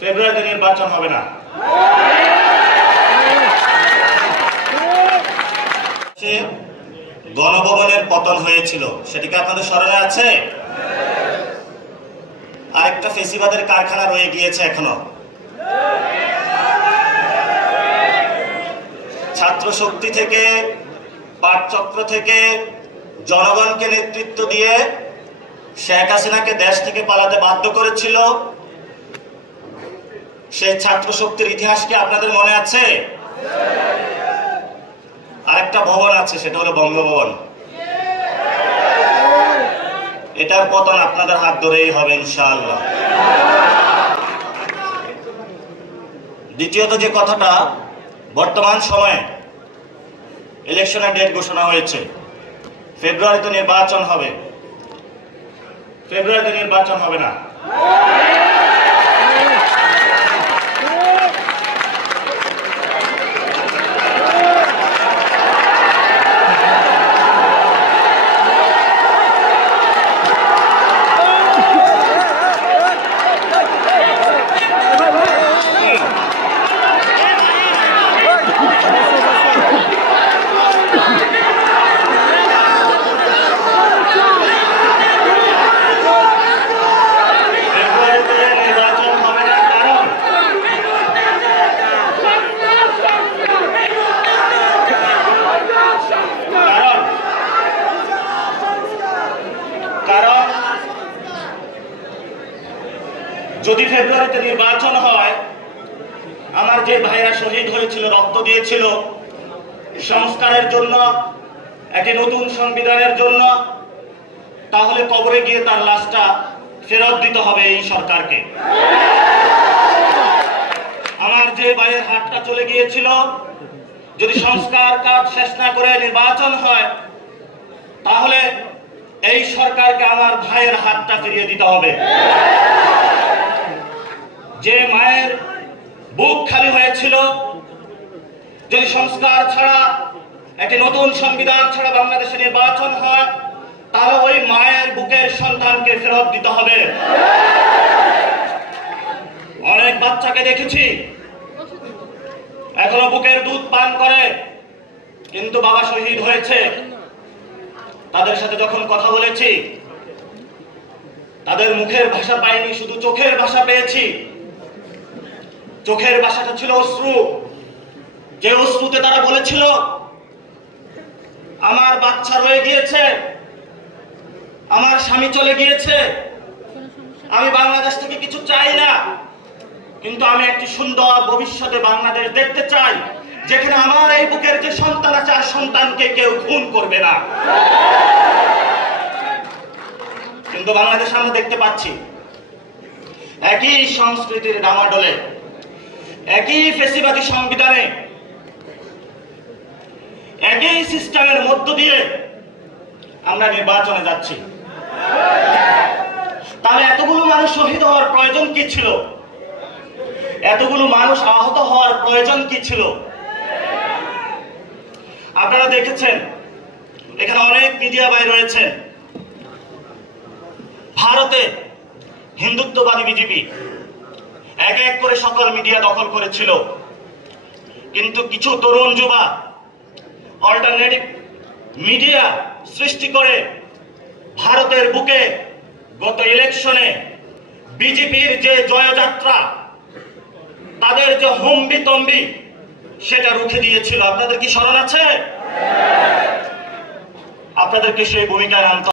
ফেব্রুয়ারিতে নির্বাচন হবে না। গণভবনের পতন হয়েছিল, সেটি কি আপনাদের স্মরণে আছে? আরেকটা ফেসিবাদের কারখানা রয়ে গিয়েছে এখনো। ছাত্র শক্তি থেকে, পাটচক্র থেকে জনগণকে নেতৃত্ব দিয়ে শেখ হাসিনাকে দেশ থেকে পালাতে বাধ্য করেছিল। সেই ছাত্র শক্তির ইতিহাস কি আপনাদের মনে আছে? আরেকটা ভবন আছে, সেটা হলো বঙ্গভবন। এটার পতন আপনাদের হাত ধরেই হবে ইনশাআল্লাহ। দ্বিতীয়ত যে কথাটা, বর্তমান সময়ে ইলেকশনের ডেট ঘোষণা হয়েছে, ফেব্রুয়ারিতে নির্বাচন হবে। ফেব্রুয়ারিতে নির্বাচন হবে না। যদি ফেব্রুয়ারিতে নির্বাচন হয়, আমার যে ভাইরা শহীদ হয়েছিল, রক্ত দিয়েছিল সংস্কারের জন্য, একটি নতুন সংবিধানের জন্য, তাহলে কবরে গিয়ে তার লাশটা ফেরত দিতে হবে এই সরকারকে। আমার যে ভাইয়ের হাতটা চলে গিয়েছিল, যদি সংস্কার কাজ শেষ না করে নির্বাচন হয়, তাহলে এই সরকারকে আমার ভাইয়ের হাতটা ফিরিয়ে দিতে হবে। যে মায়ের বুক খালি হয়েছিল, যদি সংস্কার ছাড়া, একটি নতুন সংবিধান ছাড়া বাংলাদেশে নির্বাচন হয়, তাহলে ওই মায়ের বুকের সন্তানকে ফেরত দিতে হবে। অনেক বাচ্চাকে দেখেছি এখনো বুকের দুধ পান করে, কিন্তু বাবা শহীদ হয়েছে। তাদের সাথে যখন কথা বলেছি, তাদের মুখের ভাষা পাইনি, শুধু চোখের ভাষা পেয়েছি। চোখের ভাষাটা ছিল অশ্রু। যে অশ্রুতে তারা বলেছিল, আমার বাচ্চা রয়ে গিয়েছে, আমার স্বামী চলে গিয়েছে, আমি বাংলাদেশ থেকে কিছু চাই না, কিন্তু আমি একটি সুন্দর ভবিষ্যতে বাংলাদেশ দেখতে চাই, যেখানে আমার এই বুকের যে সন্তান আছে, আর সন্তানকে কেউ খুন করবে না। কিন্তু বাংলাদেশে আমরা দেখতে পাচ্ছি একই সংস্কৃতির ডামাডোলে, একই ফেসিবাদী সংবিধানে, একই সিস্টেমের মধ্য দিয়ে আমরা নির্বাচনে যাচ্ছি। তাহলে এতগুলো মানুষ শহীদ হওয়ার প্রয়োজন কি ছিল? এতগুলো মানুষ আহত হওয়ার প্রয়োজন কি ছিল? আপনারা দেখেছেন, এখানে অনেক মিডিয়া ভাই রয়েছেন। ভারতে হিন্দুত্ববাদী বিজেপি এক এক করে সকল মিডিয়া দখল করেছিল, কিন্তু কিছু তরুণ যুবা অল্টারনেটিভ মিডিয়া সৃষ্টি করে ভারতের বুকে গত ইলেকশনে বিজেপির যে জয়যাত্রা, তাদের যে হম্বি তম্বি, সেটা রুখে দিয়েছিল। আপনাদের কি স্মরণ আছে? আপনাদেরকে সেই ভূমিকায় নামতে